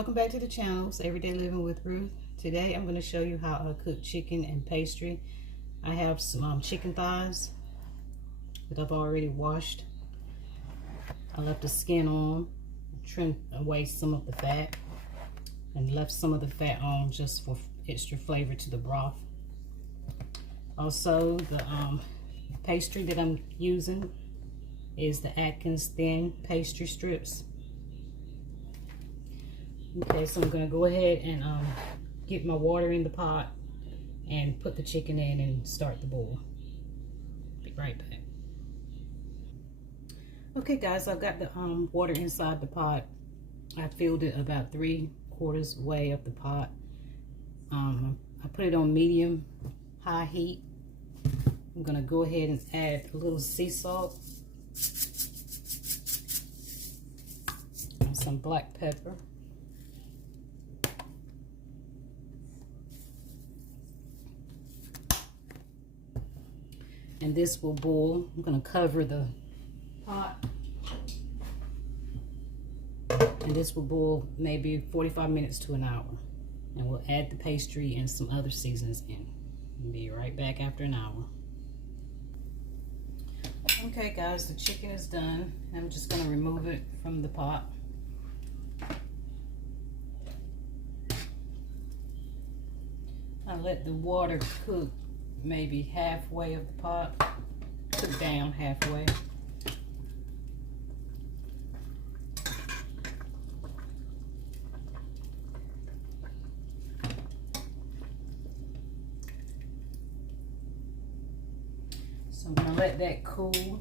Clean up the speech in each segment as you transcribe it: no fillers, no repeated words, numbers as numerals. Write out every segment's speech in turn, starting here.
Welcome back to the channel. It's Everyday Living with Ruth. Today I'm going to show you how I cook chicken and pastry. I have some chicken thighs that I've already washed. I left the skin on, trimmed away some of the fat, and left some of the fat on just for extra flavor to the broth. Also, the pastry that I'm using is the Atkins thin pastry strips. Okay, so I'm going to go ahead and get my water in the pot and put the chicken in and start the boil. Be right back. Okay guys, I've got the water inside the pot. I filled it about 3/4 way of the pot. I put it on medium high heat. I'm going to go ahead and add a little sea salt and some black pepper. And this will boil. I'm going to cover the pot. And this will boil maybe 45 minutes to an hour. And we'll add the pastry and some other seasonings in. I'll be right back after an hour. Okay guys, the chicken is done. I'm just going to remove it from the pot. I let the water cook maybe halfway of the pot, cook down halfway. So I'm gonna let that cool,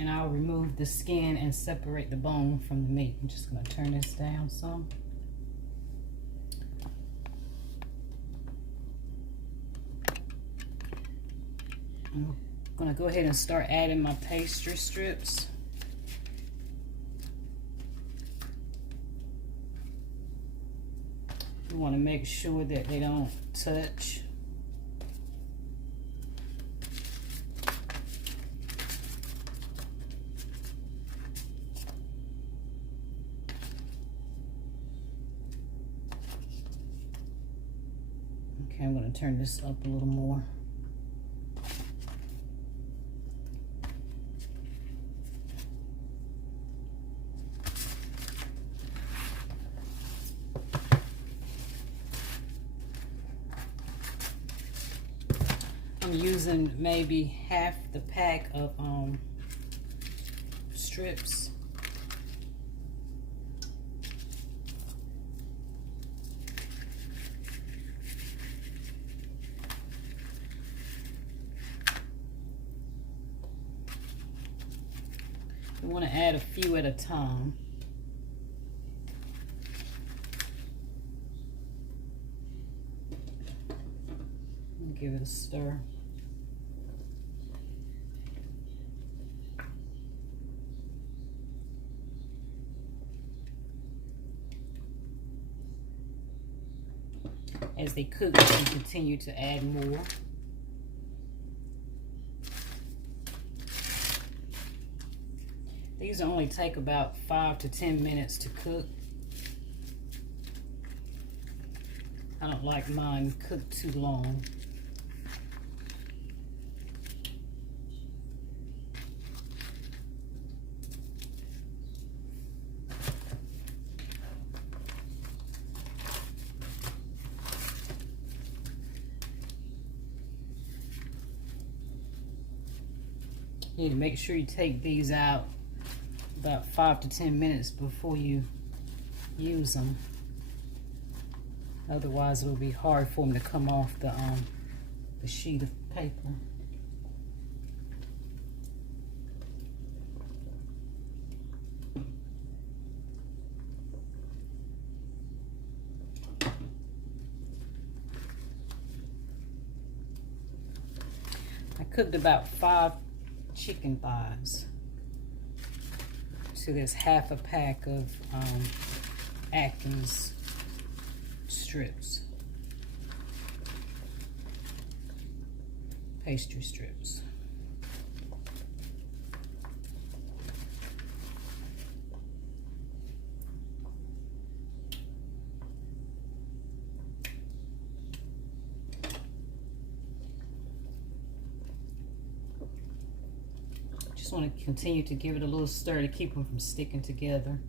and I'll remove the skin and separate the bone from the meat. I'm just gonna turn this down some. I'm going to go ahead and start adding my pastry strips. You want to make sure that they don't touch. Okay, I'm going to turn this up a little more. I'm using maybe half the pack of strips. You want to add a few at a time. Give it a stir. As they cook, you can continue to add more. These only take about 5 to 10 minutes to cook. I don't like mine cooked too long. You need to make sure you take these out about 5 to 10 minutes before you use them. Otherwise, it'll be hard for them to come off the sheet of paper. I cooked about 5 chicken thighs. So there's half a pack of Atkins strips, pastry strips. want to continue to give it a little stir to keep them from sticking together.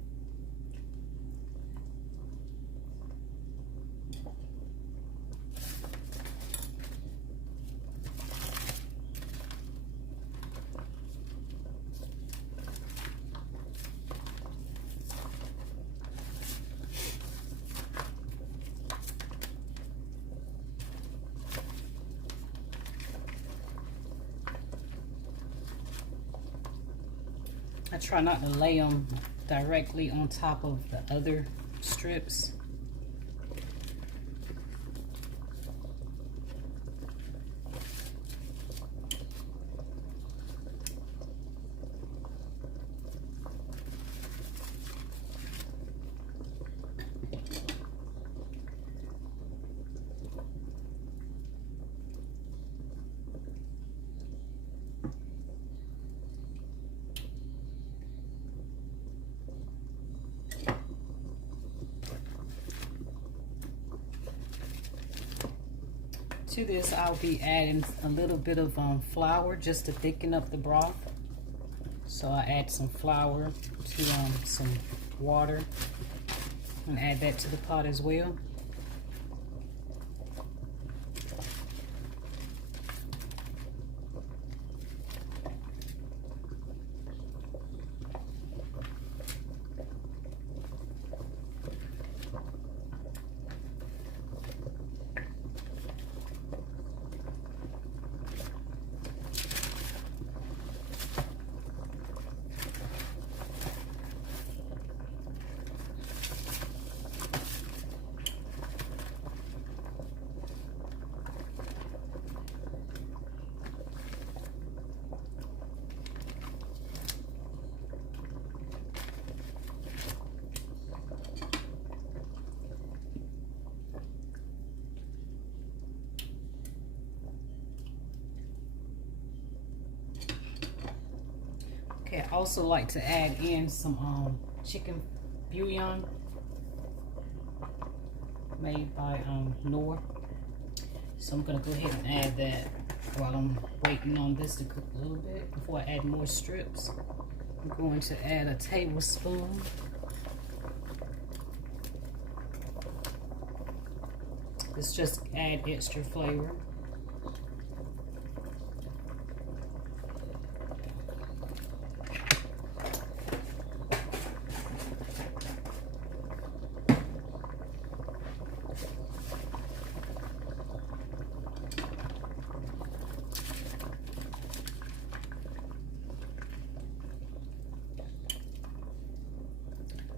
I try not to lay them directly on top of the other strips. To this, I'll be adding a little bit of flour just to thicken up the broth. So I add some flour to some water and add that to the pot as well. Okay, I also like to add in some chicken bouillon made by Knorr. So I'm gonna go ahead and add that while I'm waiting on this to cook a little bit before I add more strips. I'm going to add a tablespoon. This just add extra flavor.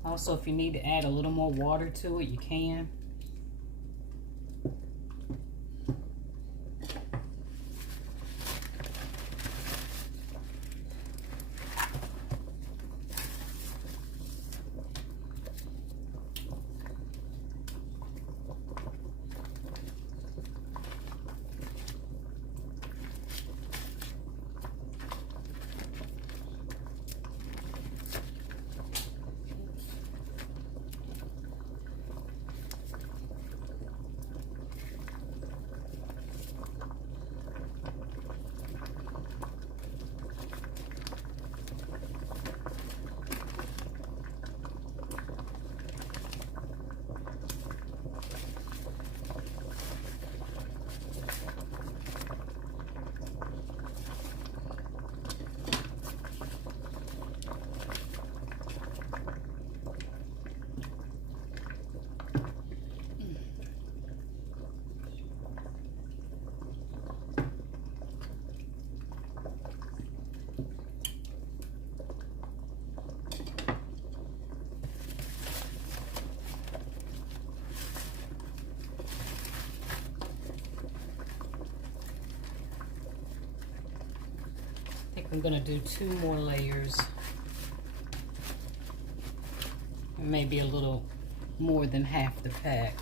Also, if you need to add a little more water to it, you can. I'm gonna do 2 more layers, maybe a little more than half the pack.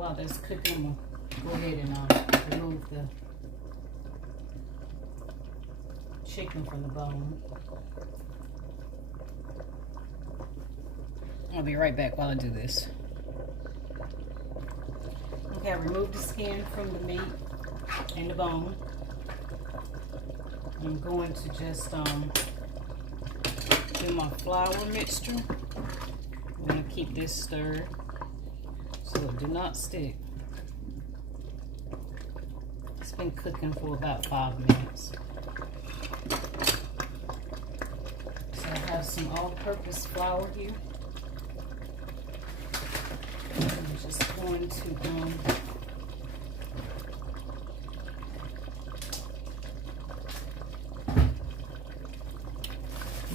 while that's cooking, I'm gonna go ahead and remove the chicken from the bone. I'll be right back while I do this. Okay, I removed the skin from the meat and the bone. I'm going to just do my flour mixture. I'm going to keep this stirred so it do not stick. It's been cooking for about 5 minutes. So I have some all-purpose flour here. I'm just going to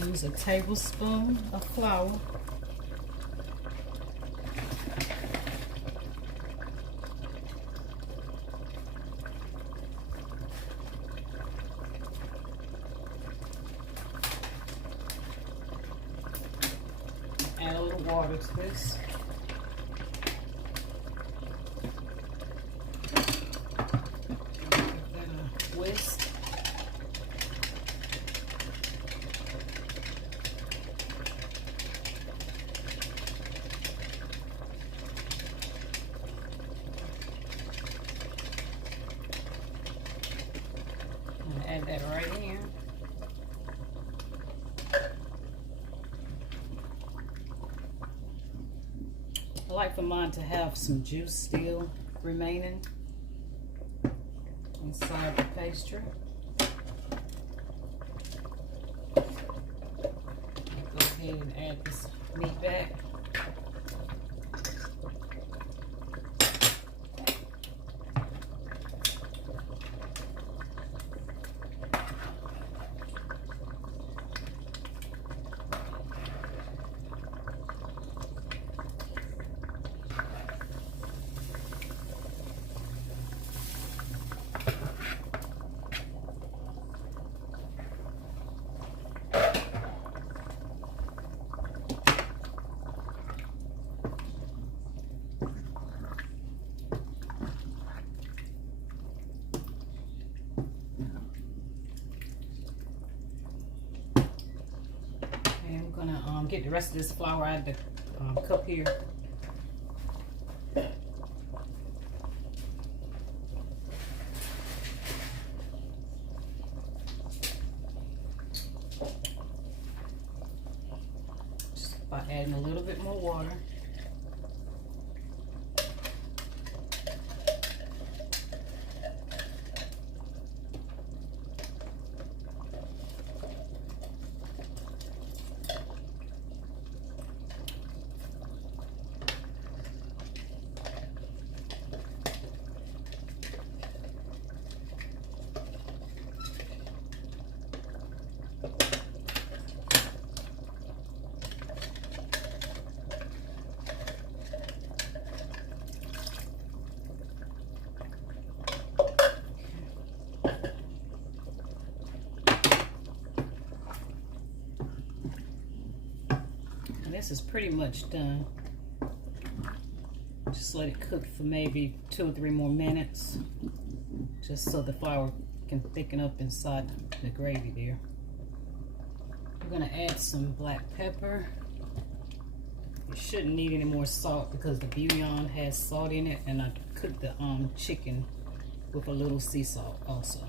use a tablespoon of flour. Add a little water to this. Give that a whisk. Add that right here. I like for mine to have some juice still remaining inside the pastry. I'll go ahead and add this meat back. I'm gonna get the rest of this flour out of the cup here. Just by adding a little bit more water. This is pretty much done. Just let it cook for maybe 2 or 3 more minutes, just so the flour can thicken up inside the gravy there. We're gonna add some black pepper. You shouldn't need any more salt because the bouillon has salt in it, and I cooked the chicken with a little sea salt also.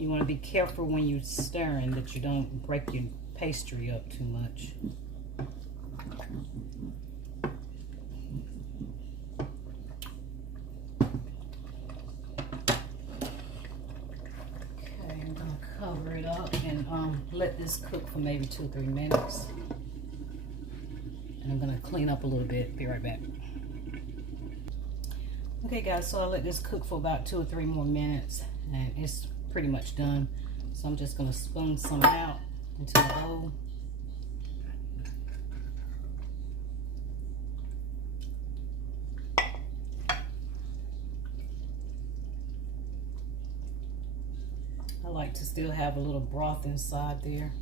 You want to be careful when you're stirring that you don't break your pastry up too much. Okay, I'm going to cover it up and let this cook for maybe 2 or 3 minutes. And I'm going to clean up a little bit. Be right back. Okay guys, so I let this cook for about 2 or 3 more minutes, and it's pretty much done. So I'm just going to spoon some out into the bowl. like to still have a little broth inside there.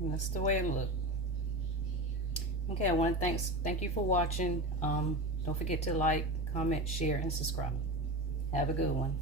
And that's the way it looks. Okay, I want to thank you for watching. Don't forget to like, comment, share, and subscribe. Have a good one.